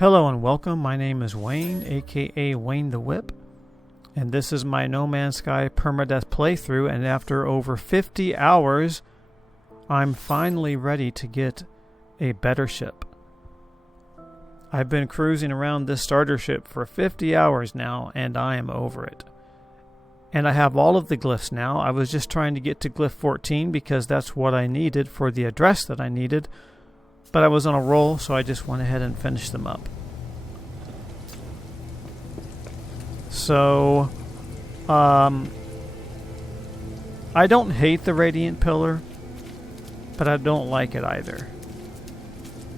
Hello and welcome. My name is Wayne, aka Wayne the Whip, and this is my No Man's Sky PermaDeath playthrough, and after over 50 hours, I'm finally ready to get a better ship. I've been cruising around this starter ship for 50 hours now, and I am over it. And I have all of the glyphs now. I was just trying to get to glyph 14 because that's what I needed for the address that I needed. But I was on a roll, so I just went ahead and finished them up. So, I don't hate the Radiant Pillar, but I don't like it either.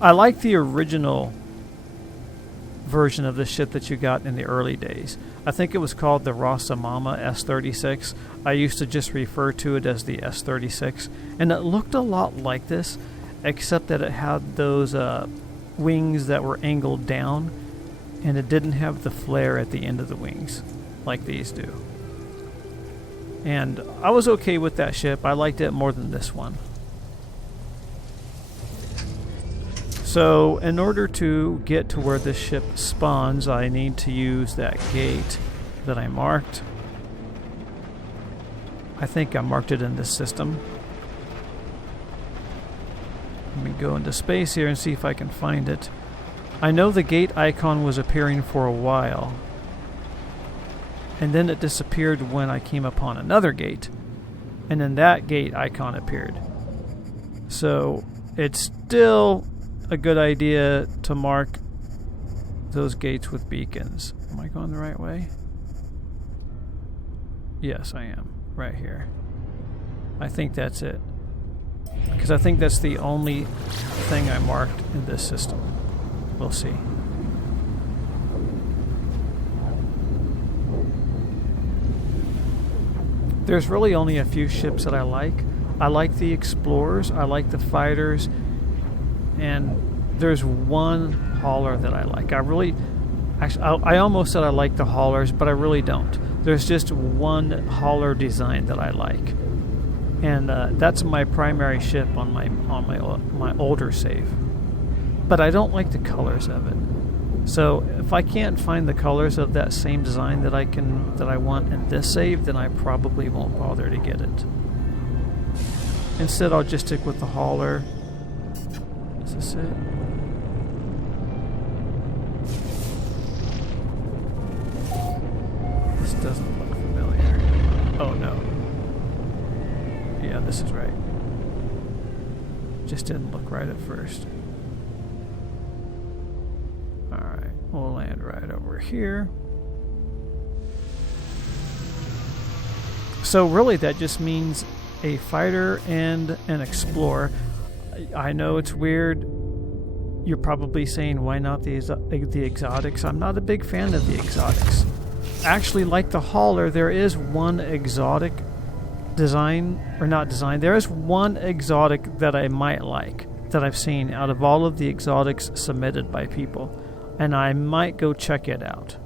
I like the original version of the ship that you got in the early days. I think it was called the Rosamama S-36. I used to just refer to it as the S-36, and it looked a lot like this, except that it had those wings that were angled down, and it didn't have the flare at the end of the wings like these do. And I was okay with that ship. I liked it more than this one. So in order to get to where this ship spawns, I need to use that gate that I marked. I think I marked it in this system. Let me go into space here and see if I can find it. I know the gate icon was appearing for a while, and then it disappeared when I came upon another gate, and then that gate icon appeared. So it's still a good idea to mark those gates with beacons. Am I going the right way? Yes, I am. Right here. I think that's it. Because I think that's the only thing I marked in this system. We'll see. There's really only a few ships that I like. I like the Explorers, I like the Fighters, and there's one hauler that I like. I almost said I like the haulers, but I really don't. There's just one hauler design that I like. And that's my primary ship on my older save. But I don't like the colors of it. So if I can't find the colors of that same design that I want in this save, then I probably won't bother to get it. Instead, I'll just stick with the hauler. Is this it? This doesn't look familiar. Oh no. Yeah, this is right. Just didn't look right at first. Alright, we'll land right over here. So really that just means a fighter and an explorer. I know it's weird. You're probably saying, why not the exotics? I'm not a big fan of the exotics. Actually, like the hauler, there is one exotic there is one exotic that I might like, that I've seen out of all of the exotics submitted by people, and I might go check it out.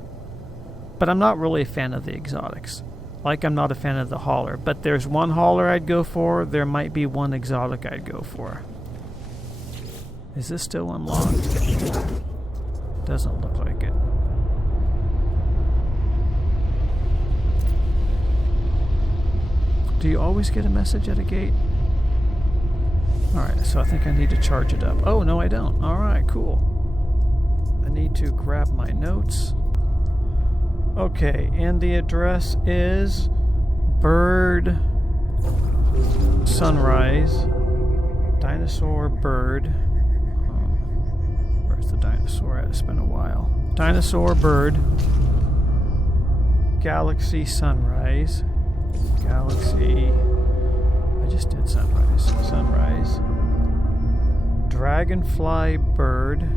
But I'm not really a fan of the exotics. Like I'm not a fan of the hauler, but there's one hauler I'd go for, there might be one exotic I'd go for. Is this still unlocked? Doesn't look like it. Do you always get a message at a gate? Alright, so I think I need to charge it up. Oh, no I don't. Alright, cool. I need to grab my notes. Okay, and the address is Bird Sunrise. Dinosaur Bird. Where's the dinosaur at? It's been a while. Dinosaur Bird. Galaxy Sunrise. Galaxy. I just did Sunrise. Sunrise. Dragonfly Bird.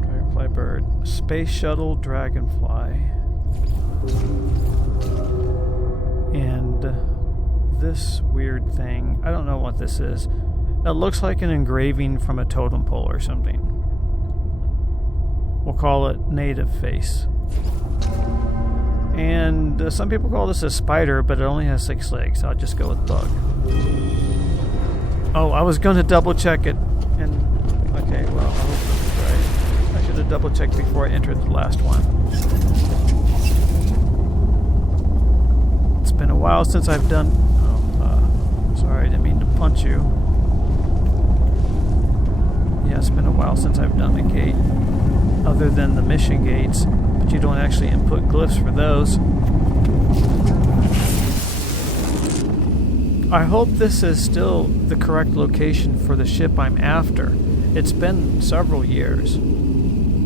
Dragonfly Bird. Space Shuttle Dragonfly. And this weird thing. I don't know what this is. It looks like an engraving from a totem pole or something. We'll call it Native Face. And some people call this a spider, but it only has 6 legs. I'll just go with bug. Oh, I was going to double check it. And okay, double check before I entered the last one. It's been a while since I've done... sorry, I didn't mean to punch you. Yeah, it's been a while since I've done a gate other than the mission gates, but you don't actually input glyphs for those. I hope this is still the correct location for the ship I'm after. It's been several years.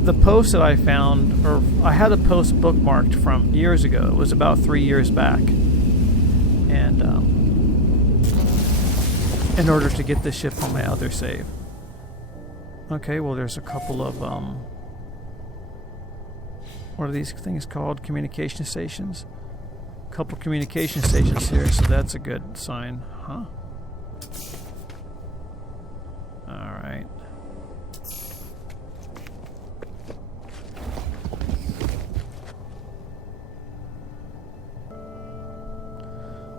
The post that I found, or I had a post bookmarked from years ago. It was about 3 years back. And in order to get the ship on my other save. Okay, well there's a couple of, what are these things called? Communication stations? Couple communication stations here, so that's a good sign, huh? Alright.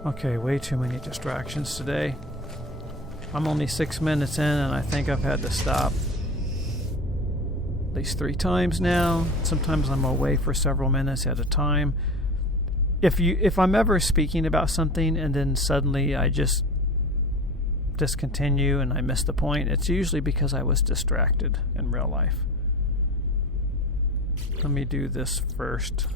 Okay, way too many distractions today. I'm only 6 minutes in and I think I've had to stop at least 3 times now. Sometimes I'm away for several minutes at a time. If I'm ever speaking about something and then suddenly I just discontinue and I miss the point, it's usually because I was distracted in real life. Let me do this first.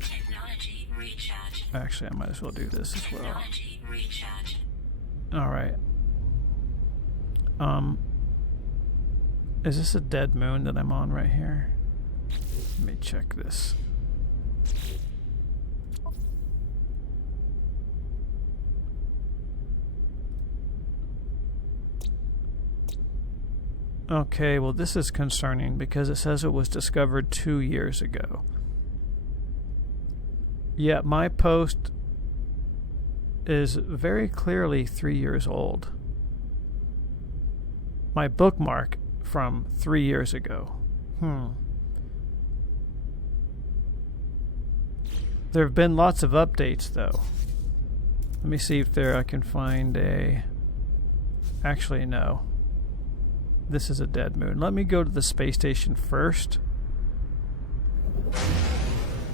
Technology recharge. Actually, I might as well do this as well. Technology recharge. Alright. Is this a dead moon that I'm on right here? Let me check this. Okay, well this is concerning because it says it was discovered 2 years ago. Yet my post is very clearly 3 years old. My bookmark from 3 years ago. There have been lots of updates though. Let me see if I can find a... Actually, no. This is a dead moon. Let me go to the space station first.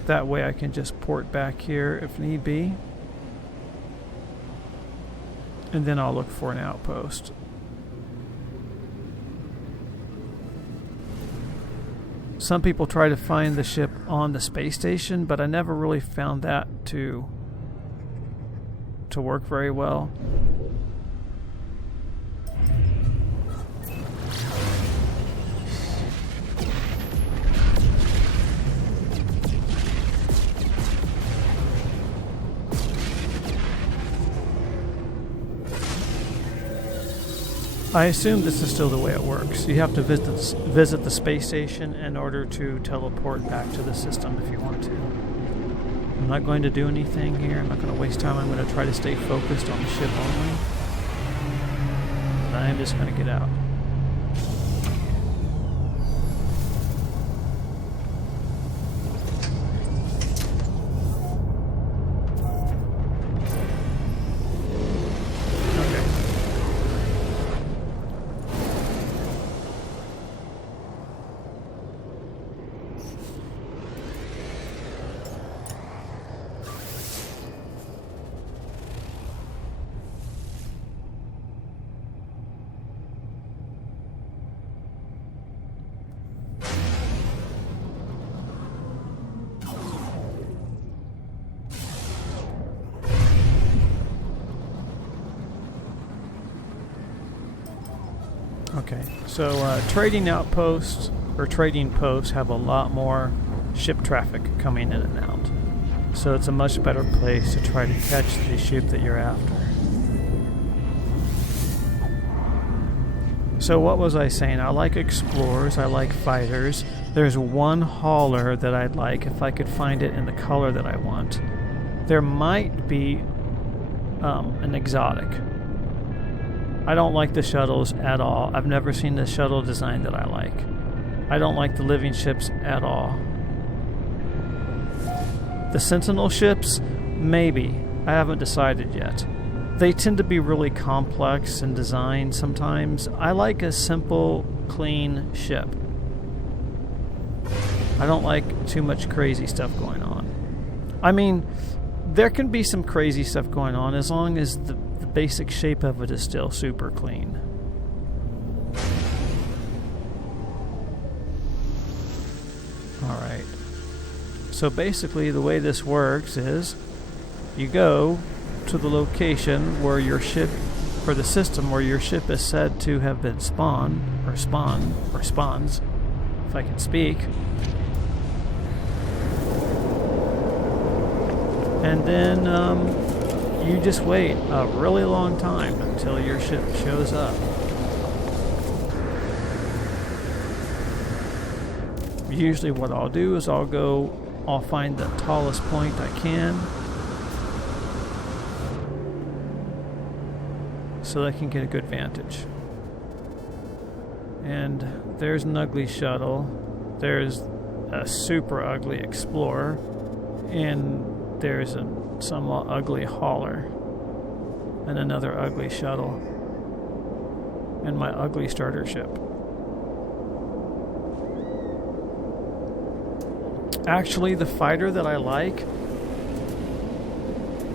That way I can just port back here if need be. And then I'll look for an outpost. Some people try to find the ship on the space station, but I never really found that to work very well. I assume this is still the way it works. You have to visit the space station in order to teleport back to the system if you want to. I'm not going to do anything here. I'm not going to waste time. I'm going to try to stay focused on the ship only. And I am just going to get out. Okay, so trading outposts or trading posts have a lot more ship traffic coming in and out. So it's a much better place to try to catch the ship that you're after. So what was I saying? I like explorers, I like fighters. There's one hauler that I'd like if I could find it in the color that I want. There might be an exotic. I don't like the shuttles at all. I've never seen the shuttle design that I like. I don't like the living ships at all. The Sentinel ships, maybe. I haven't decided yet. They tend to be really complex in design sometimes. I like a simple, clean ship. I don't like too much crazy stuff going on. I mean, there can be some crazy stuff going on as long as the basic shape of it is still super clean. Alright. So basically the way this works is you go to the location where your ship, or the system where your ship is said to have been spawns, if I can speak. And then you just wait a really long time until your ship shows up. Usually what I'll do is I'll find the tallest point I can so that I can get a good vantage. And there's an ugly shuttle, there's a super ugly explorer, and there's a somewhat ugly hauler, and another ugly shuttle, and my ugly starter ship. Actually, the fighter that I like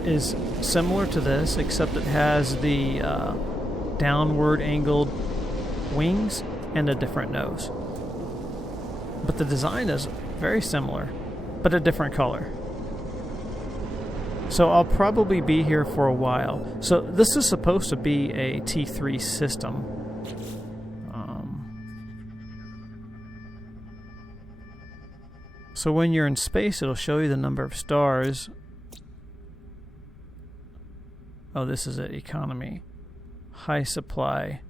is similar to this, except it has the downward angled wings and a different nose. But the design is very similar, but a different color. So I'll probably be here for a while. So this is supposed to be a T3 system. So when you're in space, it'll show you the number of stars. Oh, this is an economy. High supply.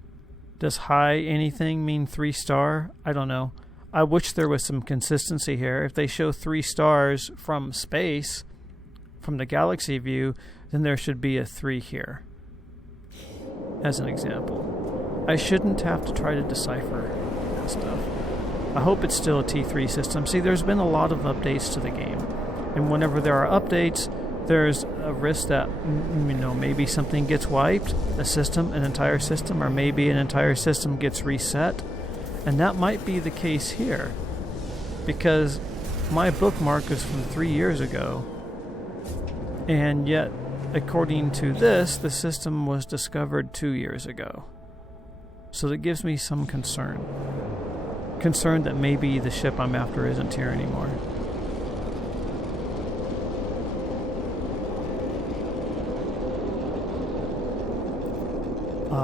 Does high anything mean 3-star? I don't know. I wish there was some consistency here. If they show 3 stars from space, from the galaxy view, then there should be a 3 here, as an example. I shouldn't have to try to decipher that stuff. I hope it's still a T3 system. See, there's been a lot of updates to the game, and whenever there are updates, there's a risk that, maybe something gets wiped, an entire system, or maybe an entire system gets reset, and that might be the case here, because my bookmark is from 3 years ago, and yet, according to this, the system was discovered 2 years ago. So that gives me some concern. Concerned that maybe the ship I'm after isn't here anymore.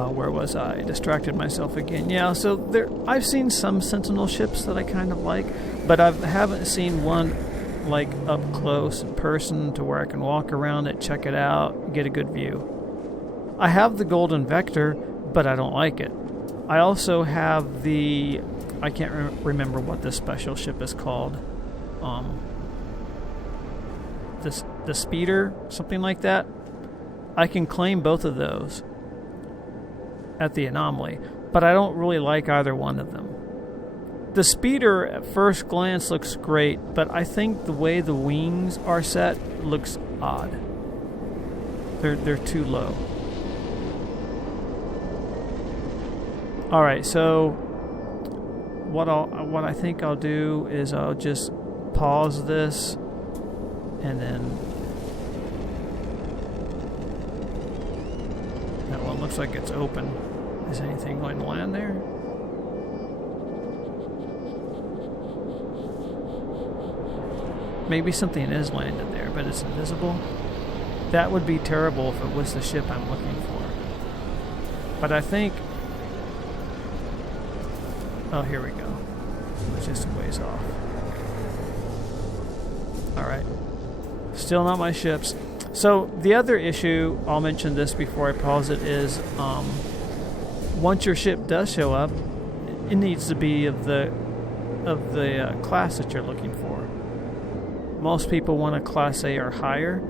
Where was I? Distracted myself again. Yeah, so I've seen some Sentinel ships that I kind of like, but I haven't seen one like up close in person to where I can walk around it, check it out, get a good view. I have the Golden Vector, but I don't like it. I also have the... I can't remember what this special ship is called. The Speeder, something like that. I can claim both of those at the Anomaly, but I don't really like either one of them. The Speeder at first glance looks great, but I think the way the wings are set looks odd. They're too low. Alright, so what I think I'll do is I'll just pause this and then that one looks like it's open. Is anything going to land there? Maybe something is landed there, but it's invisible. That would be terrible if it was the ship I'm looking for. But I think... Oh, here we go. It's just a ways off. Alright. Still not my ships. So, the other issue, I'll mention this before I pause it, is once your ship does show up, it needs to be of the class that you're looking for. Most people want a Class A or higher.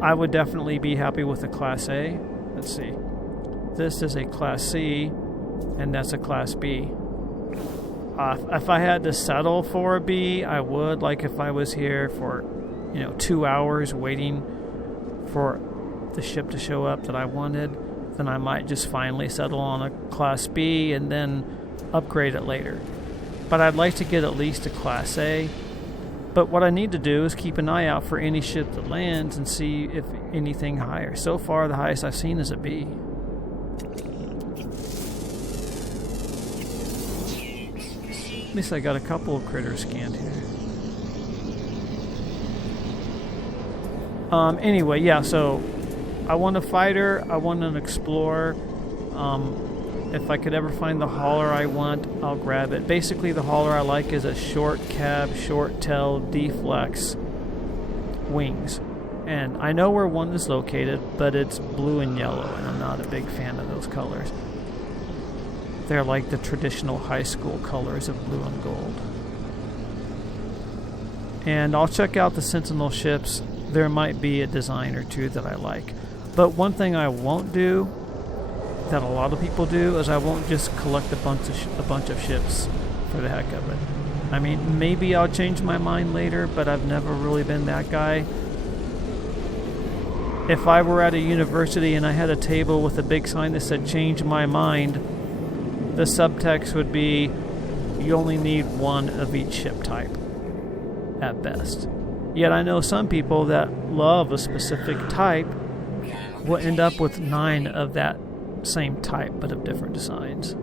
I would definitely be happy with a Class A. Let's see. This is a Class C, and that's a Class B. If I had to settle for a B, I would. Like if I was here for, 2 hours waiting for the ship to show up that I wanted, then I might just finally settle on a Class B and then upgrade it later. but I'd like to get at least a Class A. But what I need to do is keep an eye out for any ship that lands and see if anything higher. So far, the highest I've seen is a B. At least I got a couple of critters scanned here. Anyway, yeah, so I want a fighter, I want an explorer. If I could ever find the hauler I want, I'll grab it. Basically, the hauler I like is a short cab, short tail, D-flex wings. And I know where one is located, but it's blue and yellow, and I'm not a big fan of those colors. They're like the traditional high school colors of blue and gold. And I'll check out the Sentinel ships. There might be a design or two that I like. But one thing I won't do, that a lot of people do, is I won't just collect a bunch of ships for the heck of it. I mean, maybe I'll change my mind later, but I've never really been that guy. If I were at a university and I had a table with a big sign that said "Change my mind," the subtext would be, you only need one of each ship type at best. Yet I know some people that love a specific type will end up with 9 of that same type but of different designs.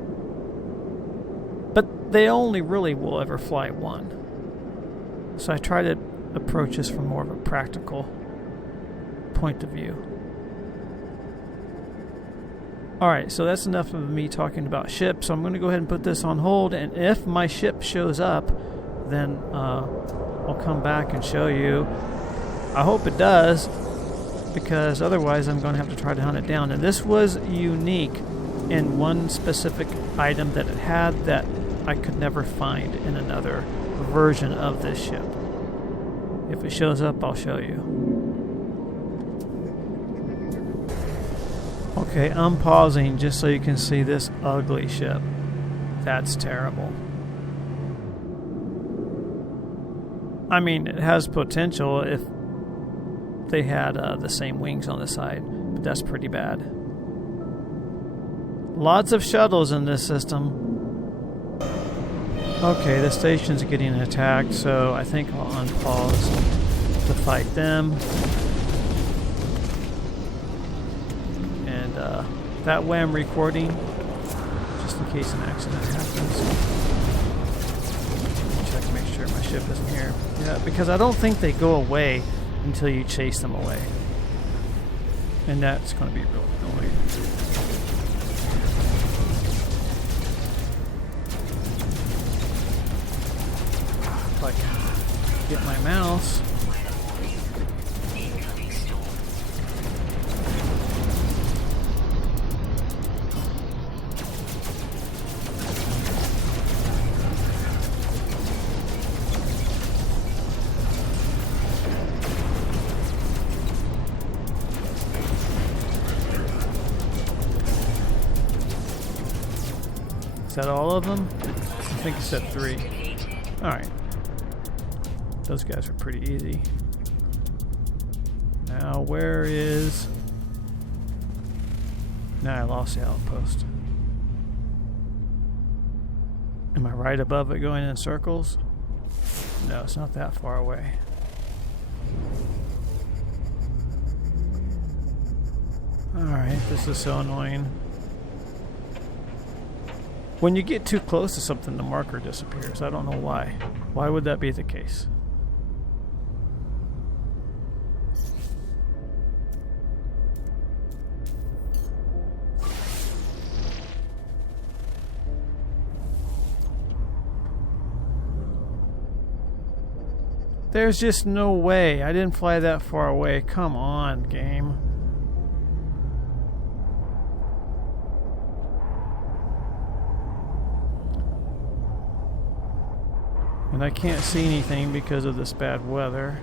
But they only really will ever fly one. So I try to approach this from more of a practical point of view. Alright, so that's enough of me talking about ships. So I'm going to go ahead and put this on hold, and if my ship shows up, then I'll come back and show you. I hope it does, because otherwise I'm going to have to try to hunt it down. And this was unique in one specific item that it had that I could never find in another version of this ship. If it shows up, I'll show you. Okay, I'm pausing just so you can see this ugly ship. That's terrible. I mean, it has potential if they had the same wings on the side, but that's pretty bad. Lots of shuttles in this system. Okay, the station's getting attacked, so I think I'll unpause to fight them. And that way I'm recording, just in case an accident happens. Check to make sure my ship isn't here. Yeah, because I don't think they go away until you chase them away. And that's going to be real annoying. If I can get my mouse. Is that all of them? I think it said 3. Alright. Those guys are pretty easy. Now, where is... Now I lost the outpost. Am I right above it going in circles? No, it's not that far away. Alright, this is so annoying. When you get too close to something, the marker disappears. I don't know why. Why would that be the case? There's just no way. I didn't fly that far away. Come on, game. And I can't see anything because of this bad weather.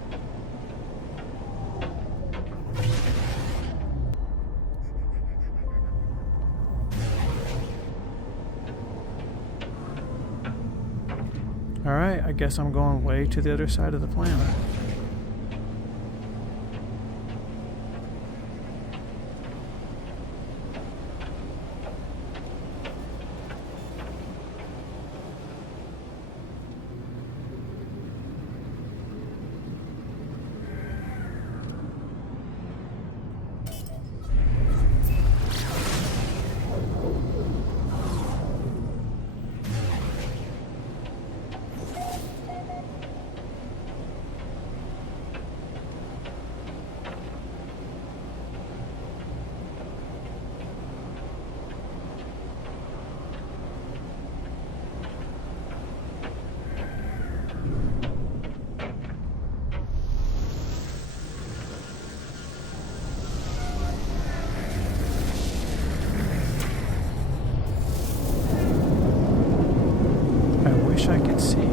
Alright, I guess I'm going way to the other side of the planet. I could see.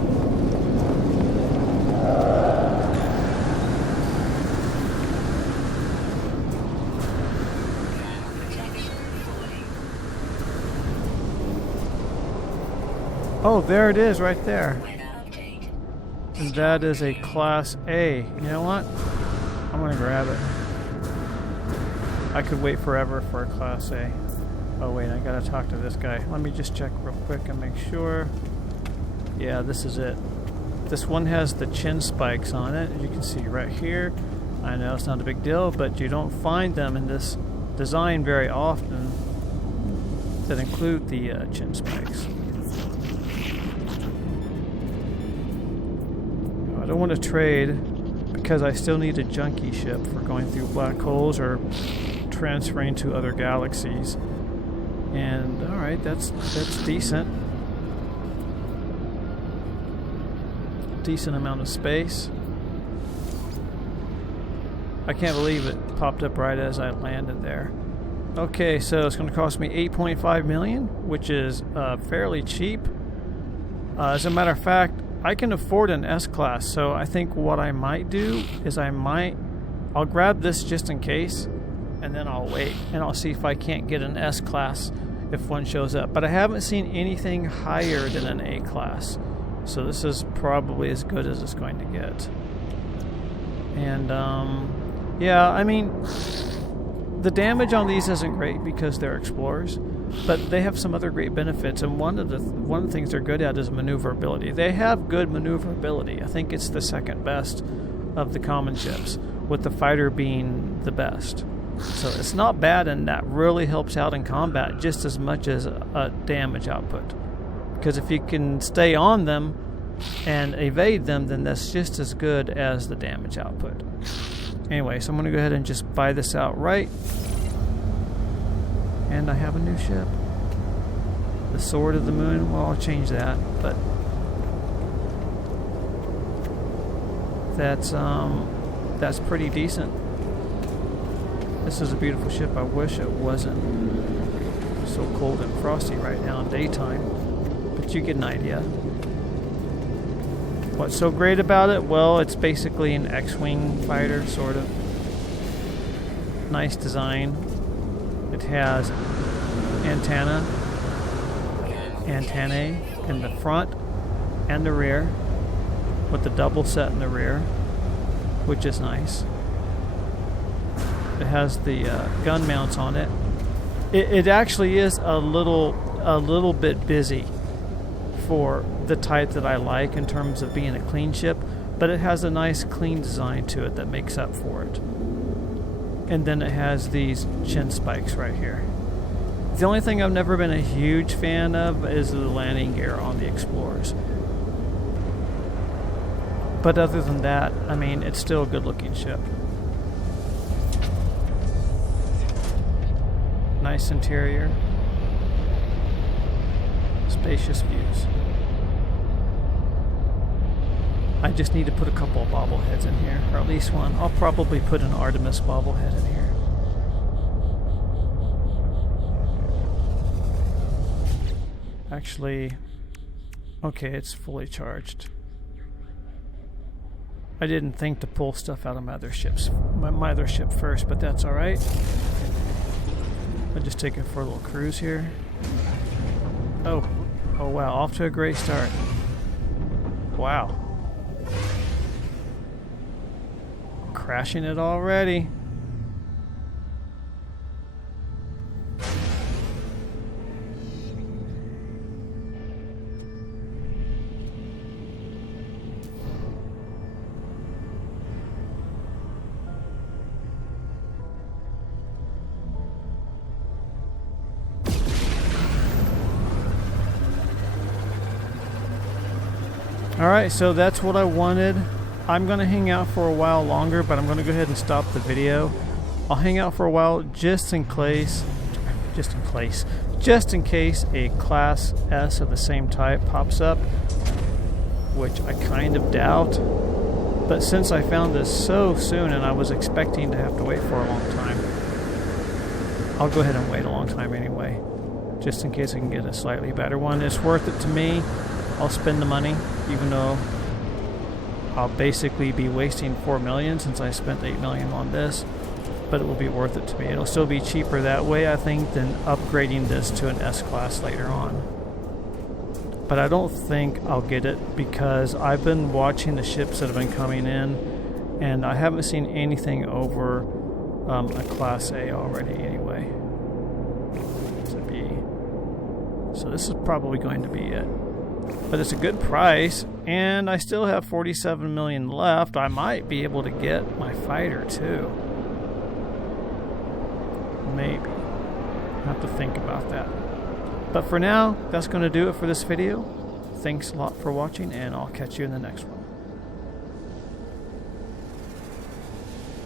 Oh, there it is right there. And that is a Class A. You know what? I'm going to grab it. I could wait forever for a Class A. Oh wait, I gotta talk to this guy. Let me just check real quick and make sure. Yeah, this is it. This one has the chin spikes on it, as you can see right here. I know it's not a big deal, but you don't find them in this design very often that include the chin spikes. I don't want to trade because I still need a junkie ship for going through black holes or transferring to other galaxies. And alright, that's decent. Decent amount of space. I can't believe it popped up right as I landed there. Okay, so it's going to cost me $8.5 million, which is fairly cheap. As a matter of fact, I can afford an S-Class, so I think what I might do is I'll grab this just in case, and then I'll wait, and I'll see if I can't get an S-Class if one shows up. But I haven't seen anything higher than an A-Class, so this is probably as good as it's going to get. And, yeah, I mean, the damage on these isn't great because they're Explorers, but they have some other great benefits, and one of the things they're good at is maneuverability. They have good maneuverability. I think it's the second best of the common ships, with the fighter being the best. So it's not bad, and that really helps out in combat just as much as a damage output. Because if you can stay on them and evade them, then that's just as good as the damage output. Anyway, so I'm going to go ahead and just buy this outright. And I have a new ship. The Sword of the Moon. Well, I'll change that, but that's pretty decent. This is a beautiful ship. I wish it wasn't so cold and frosty right now in daytime, but you get an idea. What's so great about it? Well, it's basically an X-Wing fighter, sort of. Nice design. It has antennae in the front and the rear, with the double set in the rear, which is nice. It has the gun mounts on it. It actually is a little bit busy for the type that I like in terms of being a clean ship, but it has a nice clean design to it that makes up for it. And then it has these chin spikes right here. The only thing I've never been a huge fan of is the landing gear on the Explorers. But other than that, I mean, it's still a good looking ship. Nice interior. Spacious views. I just need to put a couple of bobbleheads in here, or at least one. I'll probably put an Artemis bobblehead in here. Actually, okay, it's fully charged. I didn't think to pull stuff out of my other ship first, but that's alright. I'll just take it for a little cruise here. Oh wow, off to a great start. Wow. Crashing it already. Alright, so that's what I wanted. I'm going to hang out for a while longer, but I'm going to go ahead and stop the video. I'll hang out for a while just in case a Class S of the same type pops up, which I kind of doubt. But since I found this so soon and I was expecting to have to wait for a long time, I'll go ahead and wait a long time anyway, just in case I can get a slightly better one. It's worth it to me. I'll spend the money, even though I'll basically be wasting 4 million since I spent 8 million on this, but it will be worth it to me. It'll still be cheaper that way, I think, than upgrading this to an S-Class later on. But I don't think I'll get it because I've been watching the ships that have been coming in, and I haven't seen anything over a Class A already anyway. It's a B. So this is probably going to be it. But it's a good price, and I still have 47 million left. I might be able to get my fighter too. Maybe. I'll have to think about that. But for now, that's going to do it for this video. Thanks a lot for watching, and I'll catch you in the next one.